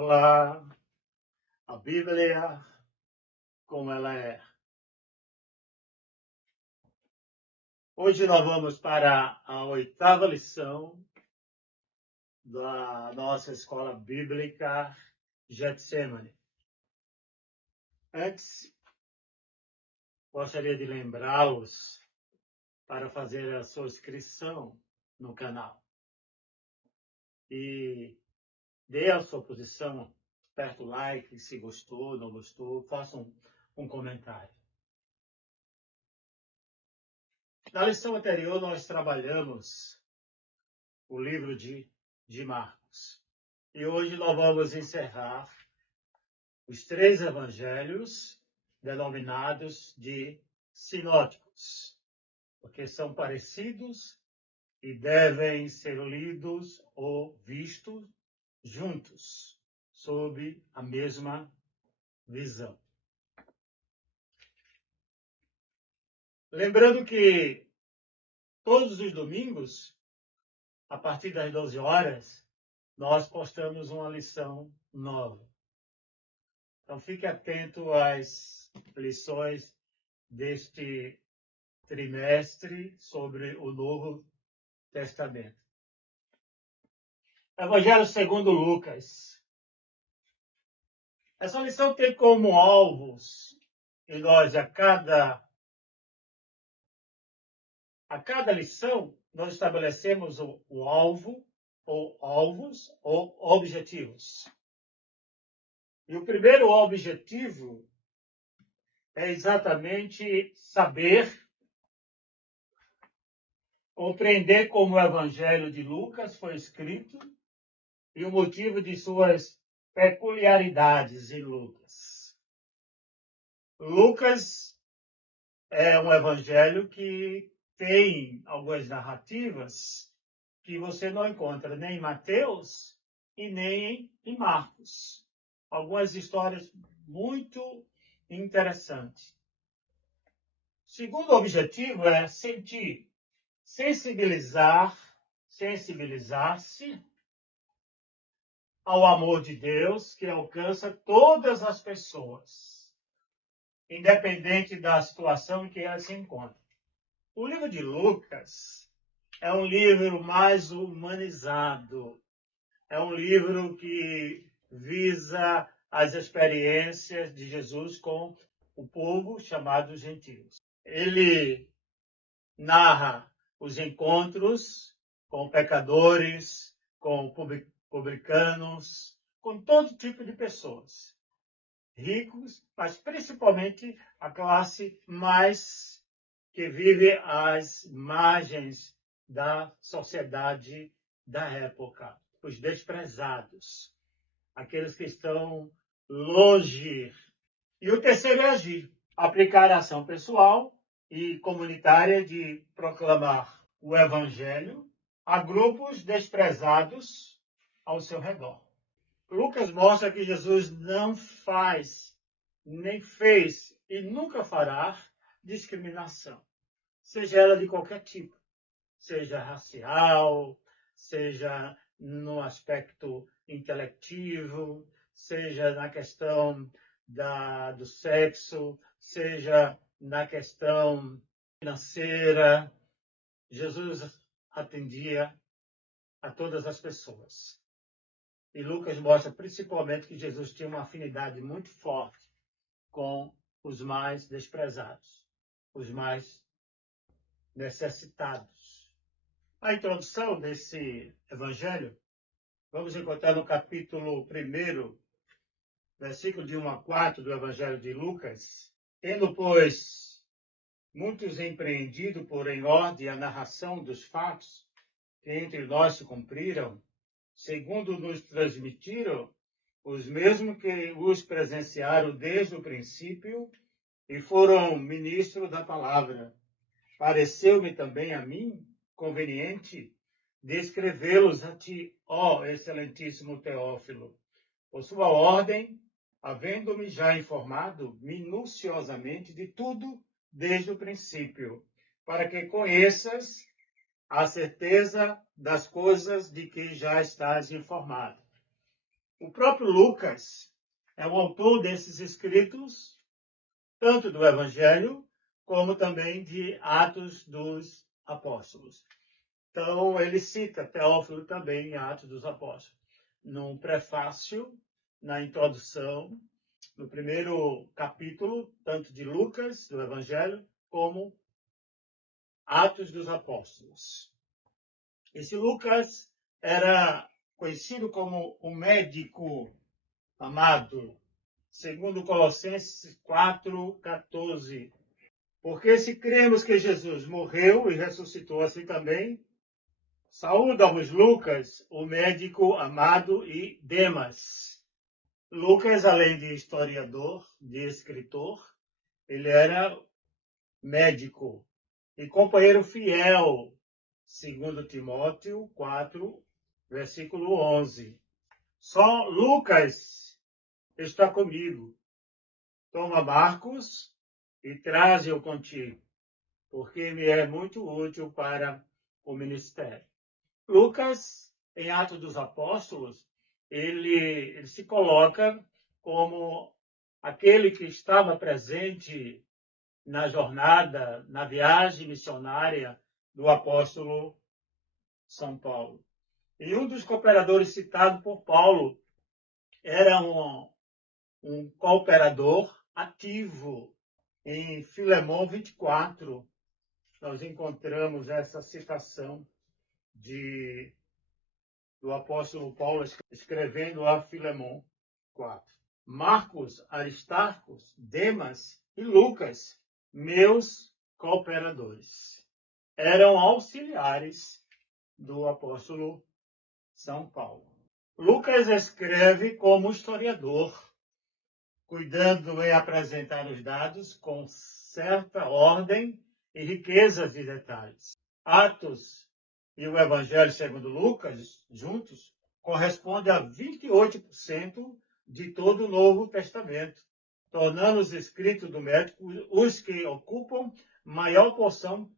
Olá, a Bíblia como ela é. Hoje nós vamos para a 8ª lição da nossa escola bíblica Getsemane. Antes, gostaria de lembrá-los para fazer a sua inscrição no canal. E dê a sua posição, aperte o like, se gostou, não gostou, faça um comentário. Na lição anterior, nós trabalhamos o livro de Marcos. E hoje nós vamos encerrar os 3 evangelhos denominados de sinóticos, porque são parecidos e devem ser lidos ou vistos juntos, sob a mesma visão. Lembrando que todos os domingos, a partir das 12 horas, nós postamos uma lição nova. Então, fique atento às lições deste trimestre sobre o Novo Testamento. Evangelho segundo Lucas. Essa lição tem como alvos, e nós, a cada lição, nós estabelecemos o alvo, ou alvos, ou objetivos. E o primeiro objetivo é exatamente saber, compreender como o Evangelho de Lucas foi escrito e o motivo de suas peculiaridades em Lucas. Lucas é um evangelho que tem algumas narrativas que você não encontra nem em Mateus e nem em Marcos. Algumas histórias muito interessantes. O segundo objetivo é sentir, sensibilizar-se ao amor de Deus que alcança todas as pessoas, independente da situação em que elas se encontram. O livro de Lucas é um livro mais humanizado, é um livro que visa as experiências de Jesus com o povo chamado gentios. Ele narra os encontros com pecadores, com publicanos, com todo tipo de pessoas. Ricos, mas principalmente a classe mais que vive às margens da sociedade da época. Os desprezados, aqueles que estão longe. E o terceiro é agir, aplicar a ação pessoal e comunitária de proclamar o evangelho a grupos desprezados ao seu redor. Lucas mostra que Jesus não faz, nem fez e nunca fará discriminação, seja ela de qualquer tipo, seja racial, seja no aspecto intelectivo, seja na questão do sexo, seja na questão financeira. Jesus atendia a todas as pessoas. E Lucas mostra principalmente que Jesus tinha uma afinidade muito forte com os mais desprezados, os mais necessitados. A introdução desse evangelho, vamos encontrar no capítulo 1, versículo de 1 a 4 do evangelho de Lucas. Tendo, pois, muitos empreendido por em ordem a narração dos fatos que entre nós se cumpriram, segundo nos transmitiram os mesmos que os presenciaram desde o princípio e foram ministros da palavra. Pareceu-me também a mim conveniente descrevê-los a ti, ó excelentíssimo Teófilo, por sua ordem, havendo-me já informado minuciosamente de tudo desde o princípio, para que conheças a certeza das coisas de que já estás informado. O próprio Lucas é o autor desses escritos, tanto do Evangelho, como também de Atos dos Apóstolos. Então, ele cita Teófilo também em Atos dos Apóstolos. No prefácio, na introdução, no primeiro capítulo, tanto de Lucas, do Evangelho, como Atos dos Apóstolos. Esse Lucas era conhecido como o médico amado, segundo Colossenses 4,14. Porque se cremos que Jesus morreu e ressuscitou assim também, saúdamos Lucas, o médico amado, e Demas. Lucas, além de historiador, de escritor, ele era médico e companheiro fiel, segundo Timóteo 4, versículo 11. Só Lucas está comigo. Toma Marcos e traze-o contigo, porque me é muito útil para o ministério. Lucas, em Atos dos Apóstolos, ele se coloca como aquele que estava presente na jornada, na viagem missionária do apóstolo São Paulo. E um dos cooperadores citado por Paulo era um cooperador ativo. Em Filemão 24, nós encontramos essa citação do apóstolo Paulo escrevendo a Filemão 4. Marcos, Aristarcos, Demas e Lucas, meus cooperadores, eram auxiliares do apóstolo São Paulo. Lucas escreve como historiador, cuidando em apresentar os dados com certa ordem e riqueza de detalhes. Atos e o Evangelho segundo Lucas, juntos, correspondem a 28% de todo o Novo Testamento, tornando os escritos do médico os que ocupam maior porção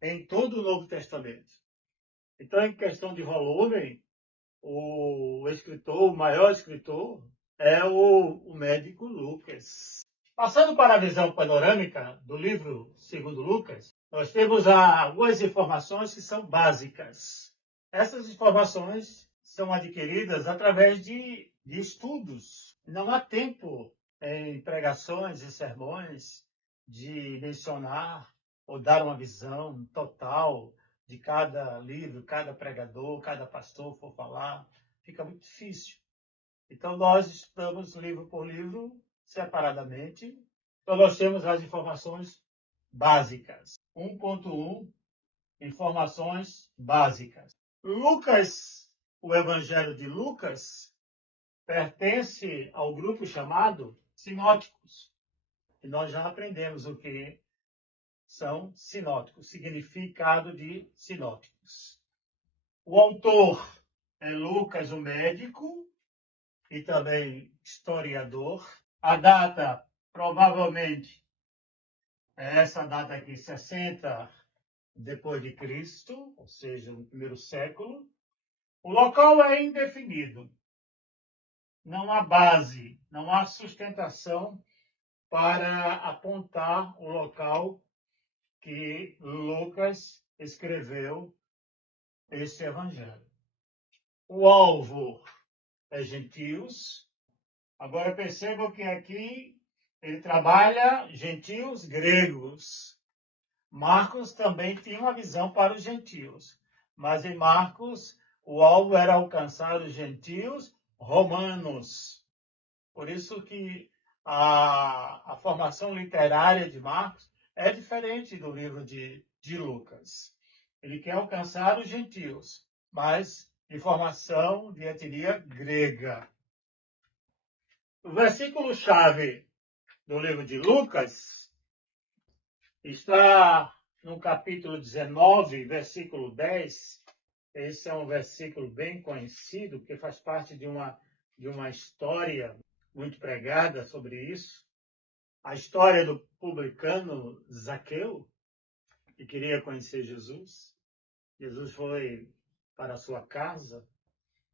em todo o Novo Testamento. Então, em questão de volume, o maior escritor, é o médico Lucas. Passando para a visão panorâmica do livro segundo Lucas, nós temos algumas informações que são básicas. Essas informações são adquiridas através de estudos. Não há tempo em pregações e sermões de mencionar ou dar uma visão total de cada livro, cada pregador, cada pastor for falar. Fica muito difícil. Então, nós estudamos livro por livro, separadamente. Então, nós temos as informações básicas. 1.1, informações básicas. Lucas, o Evangelho de Lucas, pertence ao grupo chamado sinóticos. E nós já aprendemos o que são sinóticos, significado de sinóticos. O autor é Lucas, o médico, e também historiador. A data, provavelmente, é essa data aqui, 60 depois de Cristo, ou seja, no primeiro século. O local é indefinido. Não há base, não há sustentação para apontar o local que Lucas escreveu esse evangelho. O alvo é gentios. Agora percebam que aqui ele trabalha gentios gregos. Marcos também tinha uma visão para os gentios, mas em Marcos o alvo era alcançar os gentios romanos. Por isso que a formação literária de Marcos é diferente do livro de Lucas. Ele quer alcançar os gentios, mas de formação de etnia grega. O versículo-chave do livro de Lucas está no capítulo 19, versículo 10. Esse é um versículo bem conhecido, porque faz parte de uma história muito pregada sobre isso. A história do publicano Zaqueu, que queria conhecer Jesus. Jesus foi para a sua casa,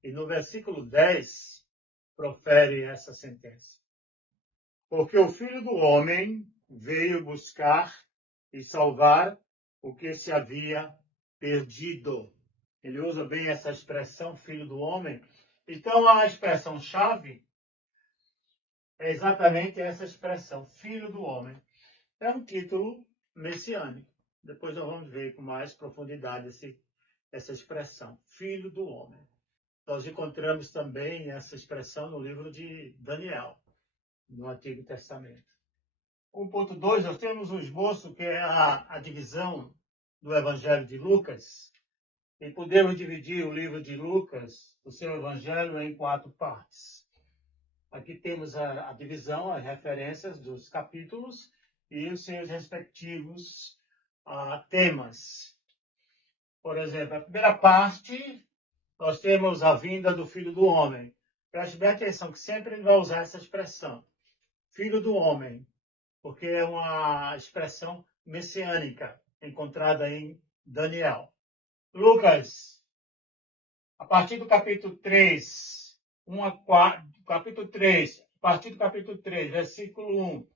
e no versículo 10, profere essa sentença. Porque o Filho do Homem veio buscar e salvar o que se havia perdido. Ele usa bem essa expressão, Filho do Homem. Então, a expressão-chave é exatamente essa expressão, Filho do Homem. É um título messiânico. Depois nós vamos ver com mais profundidade essa expressão, Filho do Homem. Nós encontramos também essa expressão no livro de Daniel, no Antigo Testamento. 1.2, nós temos um esboço que é a divisão do Evangelho de Lucas. E podemos dividir o livro de Lucas, o seu Evangelho, em 4 partes. Aqui temos a divisão, as referências dos capítulos e os seus respectivos temas. Por exemplo, a primeira parte, nós temos a vinda do Filho do Homem. Preste bem atenção, que sempre ele vai usar essa expressão, Filho do Homem, porque é uma expressão messiânica, encontrada em Daniel. Lucas, a partir do capítulo 3, capítulo 3, a partir do capítulo 3, versículo 1,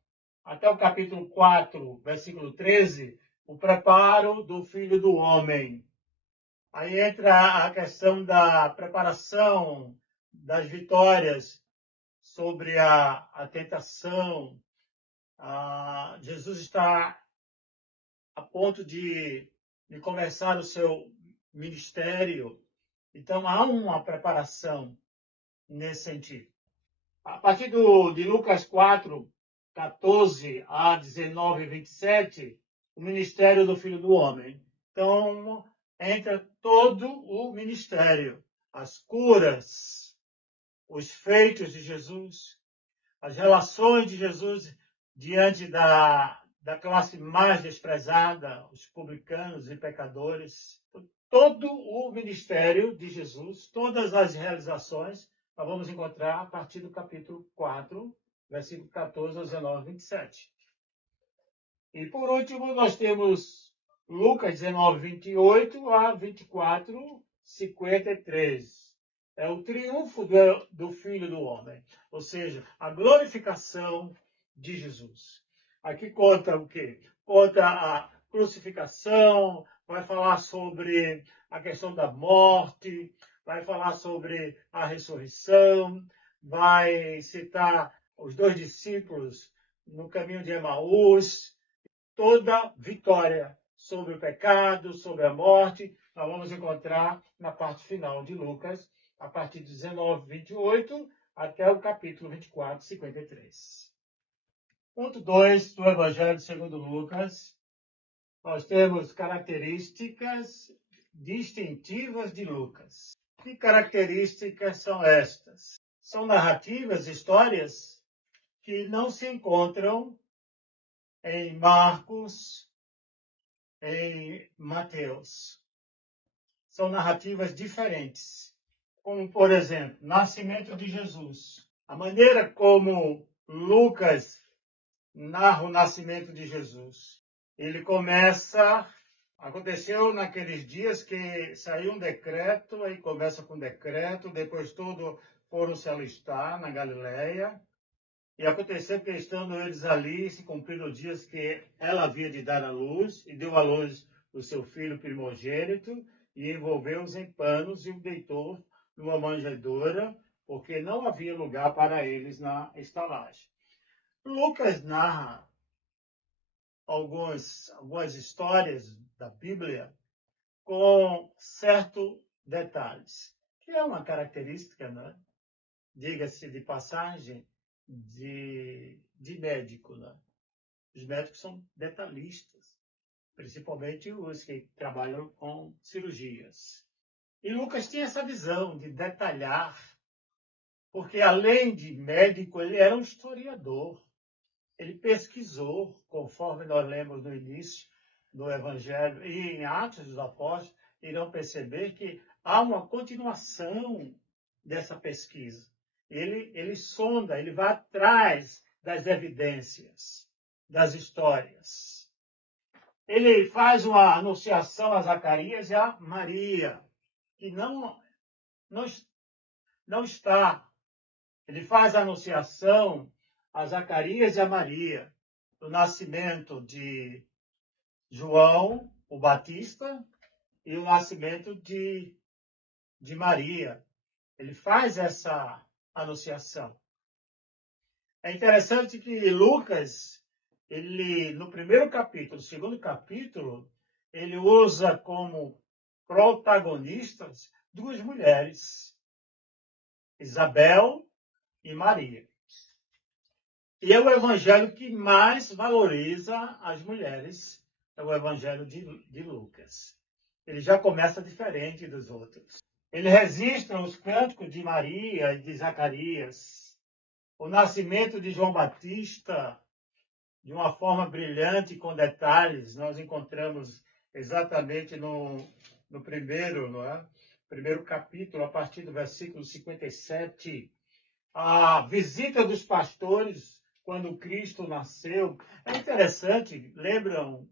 até o capítulo 4, versículo 13, o preparo do Filho do Homem. Aí entra a questão da preparação, das vitórias sobre a tentação. Jesus está a ponto de começar o seu ministério. Então, há uma preparação nesse sentido. A partir de Lucas 4, 14 a 19 e 27, o ministério do Filho do Homem. Então, entra todo o ministério, as curas, os feitos de Jesus, as relações de Jesus diante da classe mais desprezada, os publicanos e pecadores. Todo o ministério de Jesus, todas as realizações, nós vamos encontrar a partir do capítulo 4, versículo 14 a 19, 27. E por último, nós temos Lucas 19, 28 a 24, 53. É o triunfo do Filho do Homem, ou seja, a glorificação de Jesus. Aqui conta o quê? Conta a crucificação, vai falar sobre a questão da morte, vai falar sobre a ressurreição, vai citar os 2 discípulos no caminho de Emaús, toda vitória sobre o pecado, sobre a morte, nós vamos encontrar na parte final de Lucas, a partir de 19, 28 até o capítulo 24, 53. Ponto 2 do Evangelho segundo Lucas, nós temos características distintivas de Lucas. Que características são estas? São narrativas, histórias que não se encontram em Marcos, em Mateus. São narrativas diferentes. Como, por exemplo, nascimento de Jesus. A maneira como Lucas narra o nascimento de Jesus. Ele começa, aconteceu naqueles dias que saiu um decreto, aí começa com decreto, depois todos foram se alistar na Galileia, e aconteceu que estando eles ali, se cumpriram os dias que ela havia de dar à luz, e deu à luz o seu filho primogênito, e envolveu-os em panos e o deitou numa manjedoura, porque não havia lugar para eles na estalagem. Lucas narra algumas histórias da Bíblia com certos detalhes, que é uma característica, né? Diga-se de passagem, de médico. Né? Os médicos são detalhistas, principalmente os que trabalham com cirurgias. E Lucas tinha essa visão de detalhar, porque além de médico, ele era um historiador. Ele pesquisou, conforme nós lemos no início do Evangelho e em Atos dos Apóstolos, irão perceber que há uma continuação dessa pesquisa. Ele sonda, ele vai atrás das evidências, das histórias. Ele faz uma anunciação a Zacarias e a Maria, que não está Ele faz a anunciação a Zacarias e a Maria do nascimento de João, o Batista, e o nascimento de Maria. Ele faz essa anunciação. É interessante que Lucas, ele no primeiro capítulo, segundo capítulo, ele usa como protagonistas duas mulheres, Isabel e Maria. E é o evangelho que mais valoriza as mulheres, é o evangelho de Lucas. Ele já começa diferente dos outros. Ele registra os cânticos de Maria e de Zacarias, o nascimento de João Batista, de uma forma brilhante, com detalhes. Nós encontramos exatamente no primeiro, não é? Primeiro capítulo, a partir do versículo 57, a visita dos pastores quando Cristo nasceu. É interessante, lembram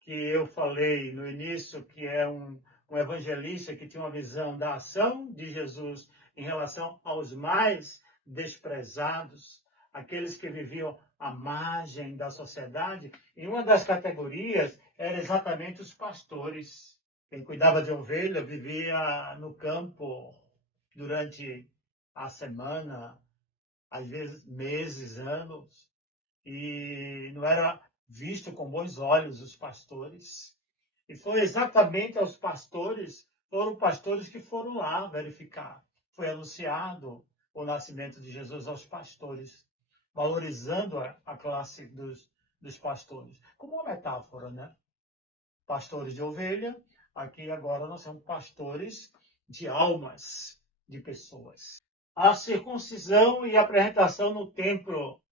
que eu falei no início que é um evangelista que tinha uma visão da ação de Jesus em relação aos mais desprezados, aqueles que viviam à margem da sociedade. E uma das categorias era exatamente os pastores. Quem cuidava de ovelha vivia no campo durante a semana, às vezes meses, anos, e não era visto com bons olhos os pastores. E foi exatamente aos pastores, foram pastores que foram lá verificar. Foi anunciado o nascimento de Jesus aos pastores, valorizando a classe dos pastores. Como uma metáfora, né? Pastores de ovelha, aqui agora nós somos pastores de almas de pessoas. A circuncisão e a apresentação no templo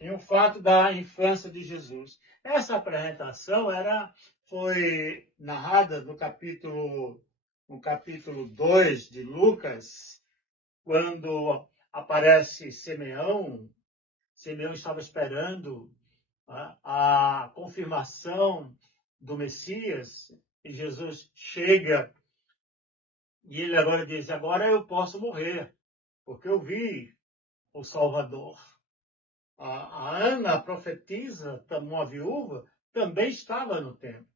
e o fato da infância de Jesus. Essa apresentação foi narrada no capítulo 2 de Lucas, quando aparece Simeão. Simeão estava esperando a confirmação do Messias, e Jesus chega e ele agora diz: agora eu posso morrer, porque eu vi o Salvador. A Ana, a profetisa, uma viúva, também estava no templo.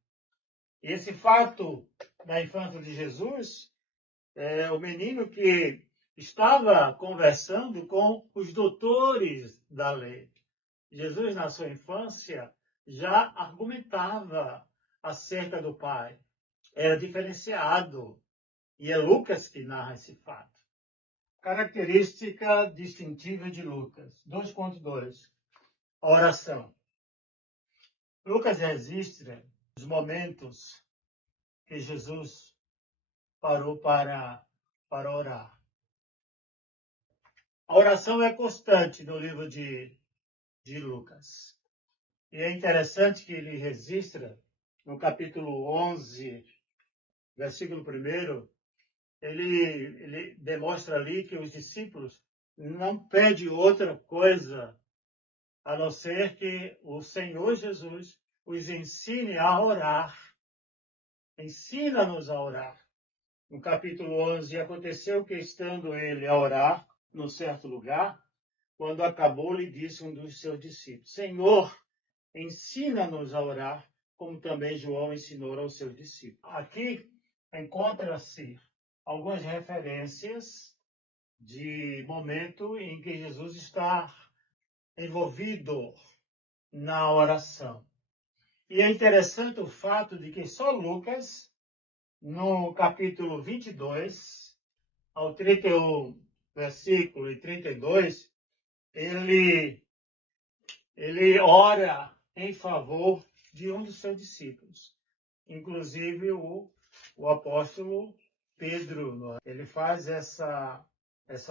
E esse fato da infância de Jesus é o menino que estava conversando com os doutores da lei. Jesus, na sua infância, já argumentava acerca do Pai. Era diferenciado. E é Lucas que narra esse fato. Característica distintiva de Lucas. 2.2. A oração. Lucas registra os momentos que Jesus parou para orar. A oração é constante no livro de Lucas. E é interessante que ele registra, no capítulo 11, versículo 1, ele demonstra ali que os discípulos não pedem outra coisa a não ser que o Senhor Jesus os ensine a orar. Ensina-nos a orar. No capítulo 11, aconteceu que, estando ele a orar num certo lugar, quando acabou, lhe disse um dos seus discípulos: Senhor, ensina-nos a orar, como também João ensinou aos seus discípulos. Aqui encontra-se algumas referências de momento em que Jesus está envolvido na oração. E é interessante o fato de que só Lucas, no capítulo 22, ao 31, versículo e 32, ele ora em favor de um dos seus discípulos, inclusive o apóstolo Pedro. Ele faz essa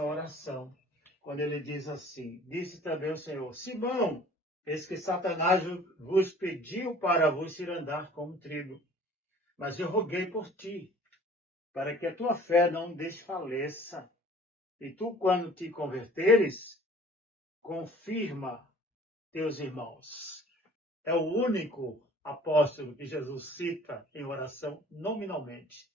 oração, quando ele diz assim: disse também o Senhor: Simão, eis que Satanás vos pediu para vos cirandar como trigo, mas eu roguei por ti, para que a tua fé não desfaleça. E tu, quando te converteres, confirma teus irmãos. É o único apóstolo que Jesus cita em oração nominalmente.